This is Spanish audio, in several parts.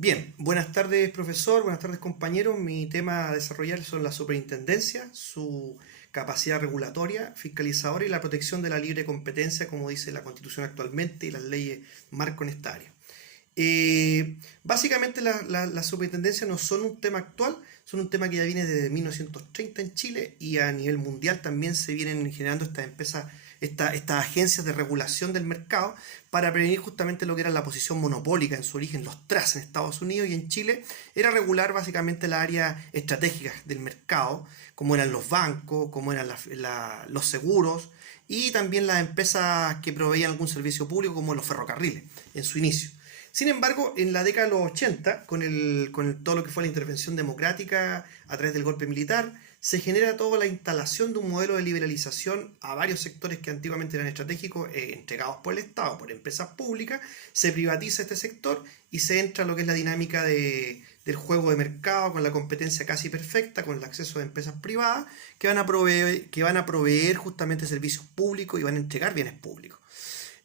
Bien, buenas tardes profesor, buenas tardes compañeros. Mi tema a desarrollar son la superintendencia, su capacidad regulatoria, fiscalizadora y la protección de la libre competencia, como dice la Constitución actualmente y las leyes marco en esta área. Básicamente las superintendencias no son un tema actual, son un tema que ya viene desde 1930 en Chile y a nivel mundial también se vienen generando estas empresas, estas agencias de regulación del mercado para prevenir justamente lo que era la posición monopólica en su origen, los TRAS en Estados Unidos y en Chile, era regular básicamente la área estratégica del mercado, como eran los bancos, como eran los seguros y también las empresas que proveían algún servicio público como los ferrocarriles en su inicio. Sin embargo, en la década de los 80, todo lo que fue la intervención democrática a través del golpe militar, se genera toda la instalación de un modelo de liberalización a varios sectores que antiguamente eran estratégicos, entregados por el Estado, por empresas públicas, se privatiza este sector y se entra a lo que es la dinámica del juego de mercado con la competencia casi perfecta, con el acceso de empresas privadas que van a proveer justamente servicios públicos y van a entregar bienes públicos.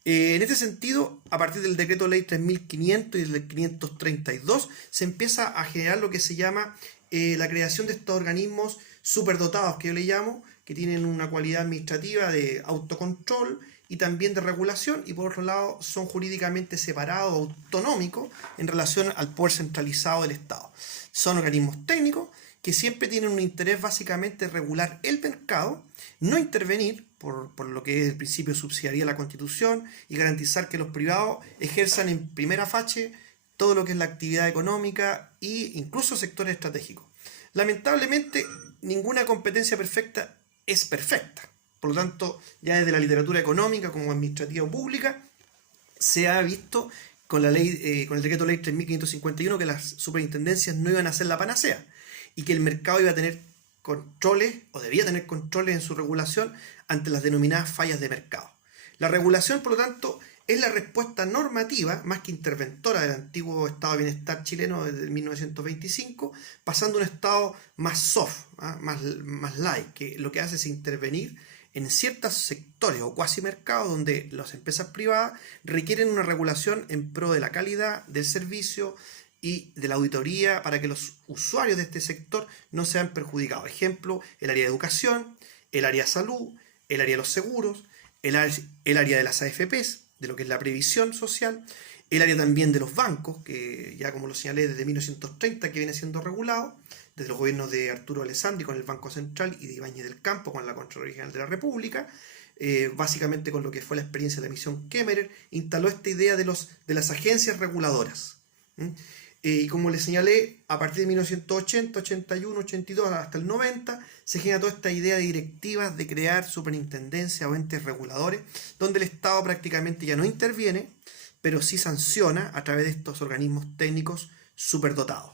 En este sentido, a partir del decreto ley 3500 y del 532, se empieza a generar lo que se llama la creación de estos organismos superdotados, que yo le llamo, que tienen una cualidad administrativa de autocontrol y también de regulación, y por otro lado son jurídicamente separados, autonómicos, en relación al poder centralizado del Estado. Son organismos técnicos que siempre tienen un interés básicamente regular el mercado, no intervenir, por lo que el principio subsidiaría la Constitución, y garantizar que los privados ejerzan en primera facie todo lo que es la actividad económica e incluso sectores estratégicos. Lamentablemente, ninguna competencia perfecta es perfecta. Por lo tanto, ya desde la literatura económica como administrativa o pública, se ha visto con la ley, con el decreto ley 3551 que las superintendencias no iban a ser la panacea y que el mercado iba a tener controles o debía tener controles en su regulación ante las denominadas fallas de mercado. La regulación, por lo tanto, es la respuesta normativa más que interventora del antiguo estado de bienestar chileno desde 1925, pasando a un estado más soft, más light, que lo que hace es intervenir en ciertos sectores o cuasi mercados donde las empresas privadas requieren una regulación en pro de la calidad del servicio y de la auditoría para que los usuarios de este sector no sean perjudicados. Ejemplo, el área de educación, el área de salud, el área de los seguros, el área de las AFPs, de lo que es la previsión social, el área también de los bancos, que ya como lo señalé desde 1930 que viene siendo regulado, desde los gobiernos de Arturo Alessandri con el Banco Central y de Ibáñez del Campo con la Contraloría General de la República, básicamente con lo que fue la experiencia de la misión Kemmerer, instaló esta idea de las agencias reguladoras. Y como les señalé, a partir de 1980, 81, 82 hasta el 90, se genera toda esta idea de directivas de crear superintendencias o entes reguladores, donde el Estado prácticamente ya no interviene, pero sí sanciona a través de estos organismos técnicos superdotados.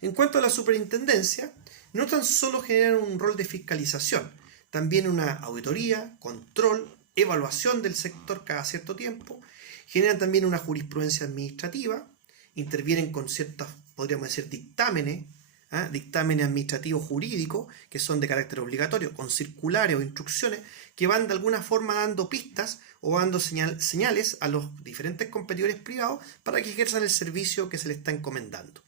En cuanto a la superintendencia, no tan solo generan un rol de fiscalización, también una auditoría, control, evaluación del sector cada cierto tiempo, generan también una jurisprudencia administrativa, intervienen con ciertos, podríamos decir, dictámenes administrativos jurídicos que son de carácter obligatorio, con circulares o instrucciones que van de alguna forma dando pistas o dando señales a los diferentes competidores privados para que ejerzan el servicio que se les está encomendando.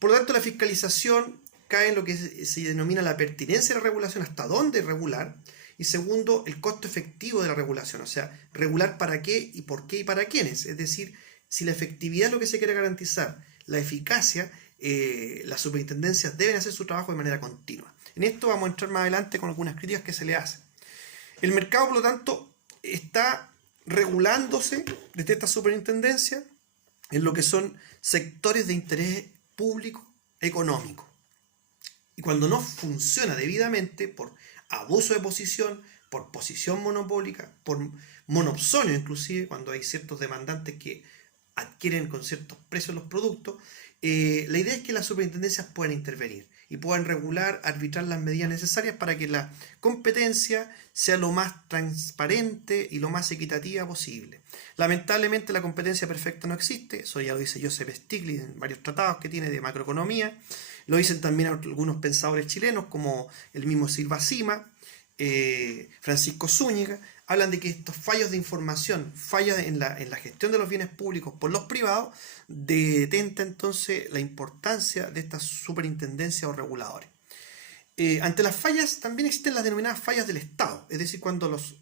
Por lo tanto, la fiscalización cae en lo que se denomina la pertinencia de la regulación, hasta dónde regular, y segundo, el costo efectivo de la regulación, o sea, regular para qué y para quiénes, es decir, si la efectividad es lo que se quiere garantizar, la eficacia, las superintendencias deben hacer su trabajo de manera continua. En esto vamos a entrar más adelante con algunas críticas que se le hacen. El mercado, por lo tanto, está regulándose desde esta superintendencia en lo que son sectores de interés público económico. Y cuando no funciona debidamente, por abuso de posición, por posición monopólica, por monopsonio inclusive, cuando hay ciertos demandantes que adquieren con ciertos precios los productos, la idea es que las superintendencias puedan intervenir y puedan regular, arbitrar las medidas necesarias para que la competencia sea lo más transparente y lo más equitativa posible. Lamentablemente la competencia perfecta no existe, eso ya lo dice Joseph Stiglitz en varios tratados que tiene de macroeconomía, lo dicen también algunos pensadores chilenos como el mismo Silva Sima, Francisco Zúñiga, hablan de que estos fallos de información, fallos en la gestión de los bienes públicos por los privados, detenta entonces la importancia de estas superintendencias o reguladores. Ante las fallas también existen las denominadas fallas del Estado, es decir, cuando los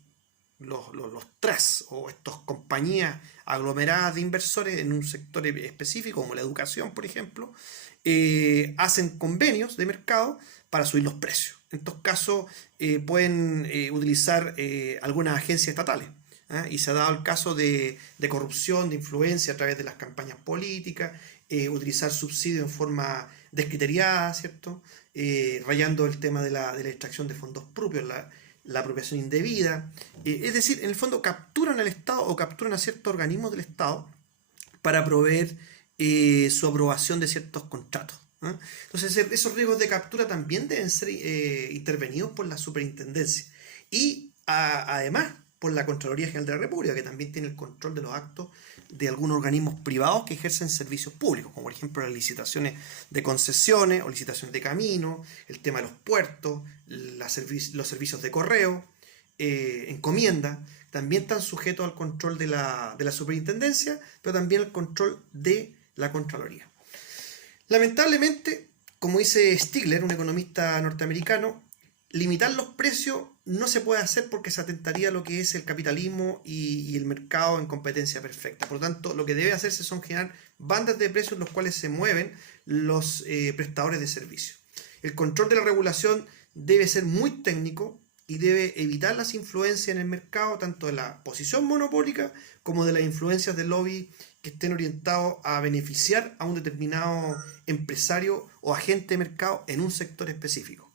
trusts o estas compañías aglomeradas de inversores en un sector específico, como la educación, por ejemplo, hacen convenios de mercado para subir los precios. En estos casos pueden utilizar algunas agencias estatales. Y se ha dado el caso de corrupción, de influencia a través de las campañas políticas, utilizar subsidios en forma descriteriada, ¿cierto? Rayando el tema de la extracción de fondos propios, la apropiación indebida. Es decir, en el fondo capturan al Estado o capturan a ciertos organismos del Estado para proveer su aprobación de ciertos contratos. Entonces, esos riesgos de captura también deben ser intervenidos por la superintendencia. Y además, por la Contraloría General de la República, que también tiene el control de los actos de algunos organismos privados que ejercen servicios públicos, como por ejemplo las licitaciones de concesiones o licitaciones de caminos, el tema de los puertos, los servicios de correo, encomienda, también están sujetos al control de la superintendencia, pero también al control de la Contraloría. Lamentablemente, como dice Stigler, un economista norteamericano, limitar los precios no se puede hacer porque se atentaría a lo que es el capitalismo y el mercado en competencia perfecta. Por lo tanto, lo que debe hacerse son generar bandas de precios en los cuales se mueven los prestadores de servicios. El control de la regulación debe ser muy técnico y debe evitar las influencias en el mercado, tanto de la posición monopólica como de las influencias del lobby que estén orientados a beneficiar a un determinado empresario o agente de mercado en un sector específico.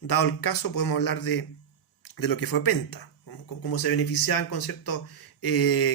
Dado el caso, podemos hablar de lo que fue Penta, cómo se beneficiaban con ciertos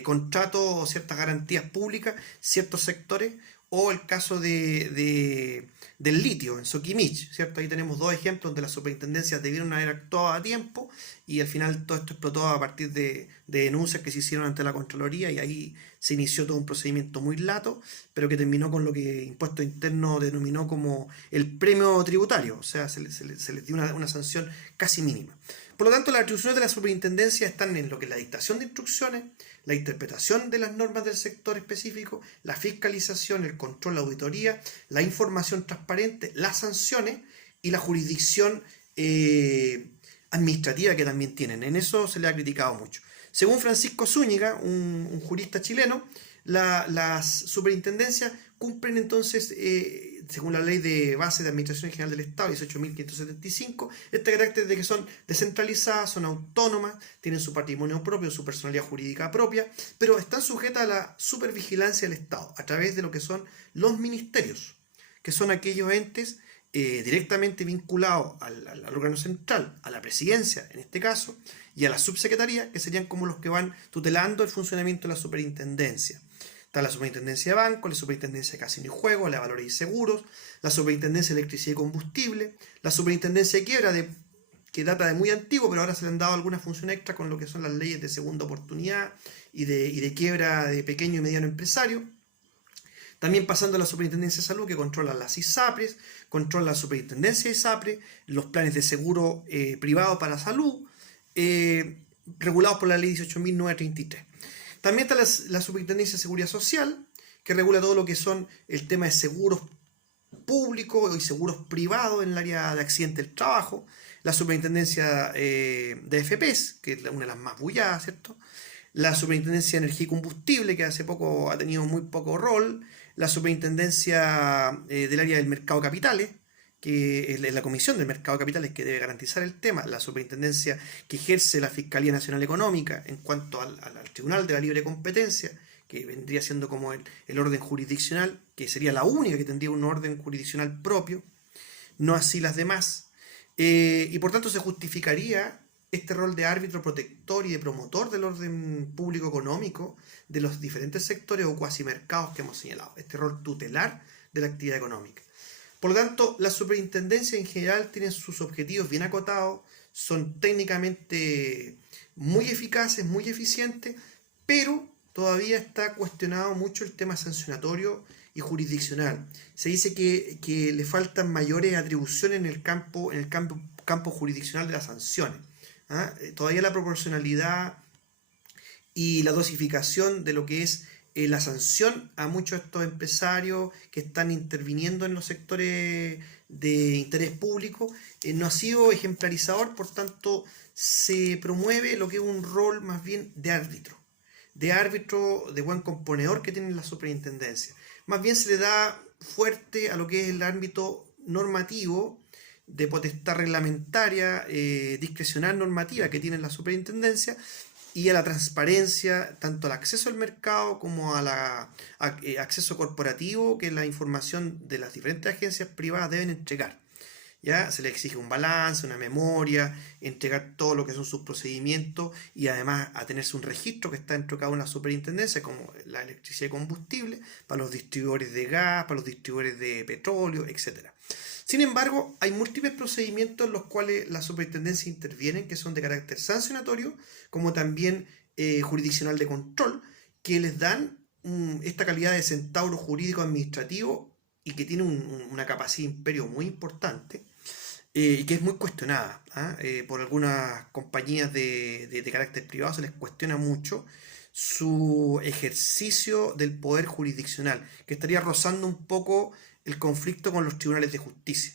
contratos o ciertas garantías públicas, ciertos sectores, o el caso del litio en Soquimich, ¿cierto? Ahí tenemos dos ejemplos donde las superintendencias debieron haber actuado a tiempo y al final todo esto explotó a partir de denuncias que se hicieron ante la Contraloría y ahí se inició todo un procedimiento muy lato, pero que terminó con lo que Impuesto Interno denominó como el premio tributario, o sea, se les dio una sanción casi mínima. Por lo tanto, las atribuciones de la superintendencia están en lo que es la dictación de instrucciones, la interpretación de las normas del sector específico, la fiscalización, el control, la auditoría, la información transparente, las sanciones y la jurisdicción administrativa que también tienen. En eso se le ha criticado mucho. Según Francisco Zúñiga, un jurista chileno, las superintendencias cumplen entonces, según la Ley de Base de Administración General del Estado, 18.575, este carácter de que son descentralizadas, son autónomas, tienen su patrimonio propio, su personalidad jurídica propia, pero están sujetas a la supervigilancia del Estado a través de lo que son los ministerios, que son aquellos entes directamente vinculados al órgano central, a la presidencia en este caso, y a la subsecretaría, que serían como los que van tutelando el funcionamiento de la superintendencia. Está la superintendencia de bancos, la superintendencia de casino y juegos, la de valores y seguros, la superintendencia de electricidad y combustible, la superintendencia de quiebra, que data de muy antiguo, pero ahora se le han dado algunas funciones extra con lo que son las leyes de segunda oportunidad y de quiebra de pequeño y mediano empresario. También pasando a la Superintendencia de Salud, que controla las ISAPRES, controla la Superintendencia de ISAPRES, los planes de seguro privado para salud, regulados por la Ley 18.933. También está la Superintendencia de Seguridad Social, que regula todo lo que son el tema de seguros públicos y seguros privados en el área de accidentes del trabajo, la Superintendencia de FPs, que es una de las más bulladas, ¿cierto? La Superintendencia de Energía y Combustible, que hace poco ha tenido muy poco rol, la Superintendencia del área del Mercado de Capitales, que es la Comisión del Mercado de Capitales que debe garantizar el tema, la Superintendencia que ejerce la Fiscalía Nacional Económica en cuanto al Tribunal de la Libre Competencia, que vendría siendo como el orden jurisdiccional, que sería la única que tendría un orden jurisdiccional propio, no así las demás, y por tanto se justificaría este rol de árbitro protector y de promotor del orden público económico de los diferentes sectores o cuasimercados que hemos señalado, este rol tutelar de la actividad económica. Por lo tanto, las superintendencias en general tienen sus objetivos bien acotados, son técnicamente muy eficaces, muy eficientes, pero todavía está cuestionado mucho el tema sancionatorio y jurisdiccional. Se dice que le faltan mayores atribuciones en el campo jurisdiccional de las sanciones. Todavía la proporcionalidad y la dosificación de lo que es la sanción a muchos de estos empresarios que están interviniendo en los sectores de interés público no ha sido ejemplarizador, por tanto se promueve lo que es un rol más bien de árbitro, de buen componedor que tiene la superintendencia. Más bien se le da fuerte a lo que es el ámbito normativo, de potestad reglamentaria, discrecional normativa que tiene la superintendencia, y a la transparencia, tanto al acceso al mercado como al acceso corporativo que la información de las diferentes agencias privadas deben entregar. ¿Ya? Se le exige un balance, una memoria, entregar todo lo que son sus procedimientos y además a tenerse un registro que está dentro de cada una de las superintendencias, como la electricidad y combustible, para los distribuidores de gas, para los distribuidores de petróleo, etc. Sin embargo, hay múltiples procedimientos en los cuales la superintendencia intervienen, que son de carácter sancionatorio, como también jurisdiccional de control, que les dan esta calidad de centauro jurídico administrativo y que tiene una capacidad de imperio muy importante, y que es muy cuestionada por algunas compañías de carácter privado. Se les cuestiona mucho su ejercicio del poder jurisdiccional, que estaría rozando un poco el conflicto con los tribunales de justicia.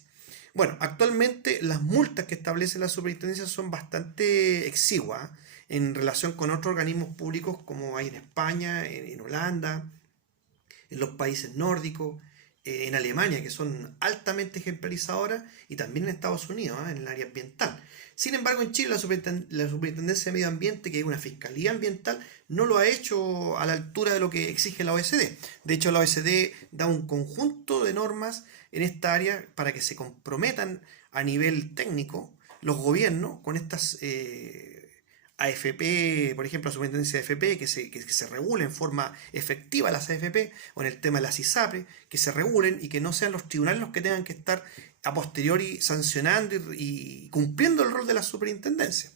Bueno, actualmente las multas que establece la superintendencia son bastante exiguas en relación con otros organismos públicos como hay en España, en Holanda, en los países nórdicos, en Alemania, que son altamente ejemplarizadoras, y también en Estados Unidos, en el área ambiental. Sin embargo, en Chile la Superintendencia de Medio Ambiente, que es una fiscalía ambiental, no lo ha hecho a la altura de lo que exige la OECD. De hecho, la OECD da un conjunto de normas en esta área para que se comprometan a nivel técnico los gobiernos con estas AFP, por ejemplo, la superintendencia de AFP, que se regule en forma efectiva las AFP, o en el tema de las ISAPRE, que se regulen y que no sean los tribunales los que tengan que estar a posteriori sancionando y cumpliendo el rol de la superintendencia.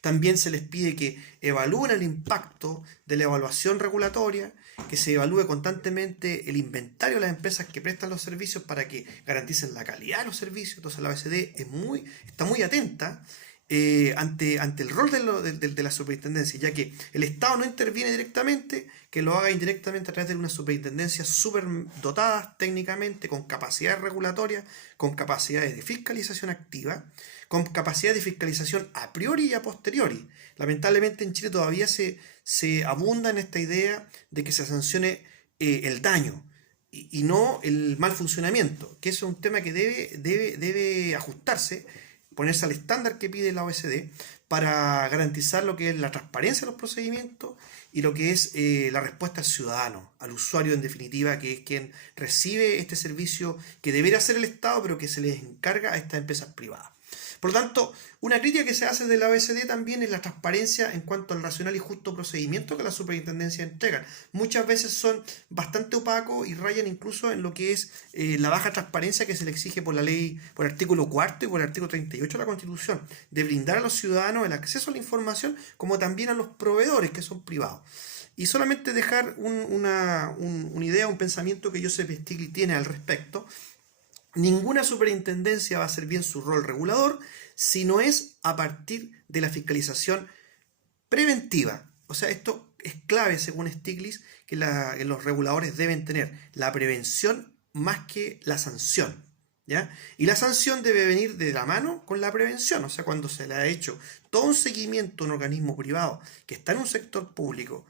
También se les pide que evalúen el impacto de la evaluación regulatoria, que se evalúe constantemente el inventario de las empresas que prestan los servicios para que garanticen la calidad de los servicios. Entonces la OECD está muy atenta ante el rol de la superintendencia, ya que el Estado no interviene directamente, que lo haga indirectamente a través de una superintendencia súper dotadas técnicamente, con capacidades regulatorias, con capacidades de fiscalización activa, con capacidad de fiscalización a priori y a posteriori. Lamentablemente en Chile todavía se abunda en esta idea de que se sancione el daño y no el mal funcionamiento, que es un tema que debe ajustarse, ponerse al estándar que pide la OECD para garantizar lo que es la transparencia de los procedimientos y lo que es la respuesta al ciudadano, al usuario en definitiva, que es quien recibe este servicio que debería hacer el Estado, pero que se les encarga a estas empresas privadas. Por lo tanto, una crítica que se hace de la OECD también es la transparencia en cuanto al racional y justo procedimiento que la superintendencia entrega. Muchas veces son bastante opacos y rayan incluso en lo que es la baja transparencia que se le exige por la ley, por el artículo 4 y por el artículo 38 de la Constitución, de brindar a los ciudadanos el acceso a la información, como también a los proveedores que son privados. Y solamente dejar una idea, un pensamiento que Joseph Stiglitz tiene al respecto. Ninguna superintendencia va a hacer bien su rol regulador si no es a partir de la fiscalización preventiva. O sea, esto es clave según Stiglitz, que los reguladores deben tener la prevención más que la sanción, ¿ya? Y la sanción debe venir de la mano con la prevención. O sea, cuando se le ha hecho todo un seguimiento a un organismo privado que está en un sector público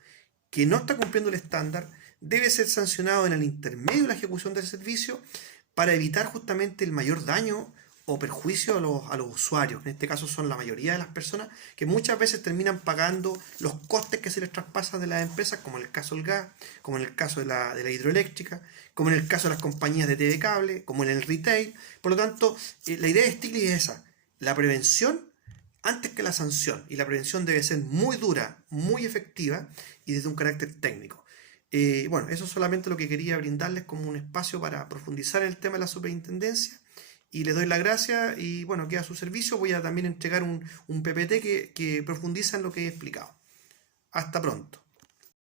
que no está cumpliendo el estándar, debe ser sancionado en el intermedio de la ejecución del servicio, para evitar justamente el mayor daño o perjuicio a los usuarios. En este caso son la mayoría de las personas que muchas veces terminan pagando los costes que se les traspasan de las empresas, como en el caso del gas, como en el caso de la hidroeléctrica, como en el caso de las compañías de TV cable, como en el retail. Por lo tanto, la idea de Stiglitz es esa: la prevención antes que la sanción. Y la prevención debe ser muy dura, muy efectiva y desde un carácter técnico. Bueno, eso es solamente lo que quería brindarles como un espacio para profundizar en el tema de la superintendencia, y les doy las gracias y bueno, queda a su servicio. Voy a también entregar un PPT que profundiza en lo que he explicado. Hasta pronto.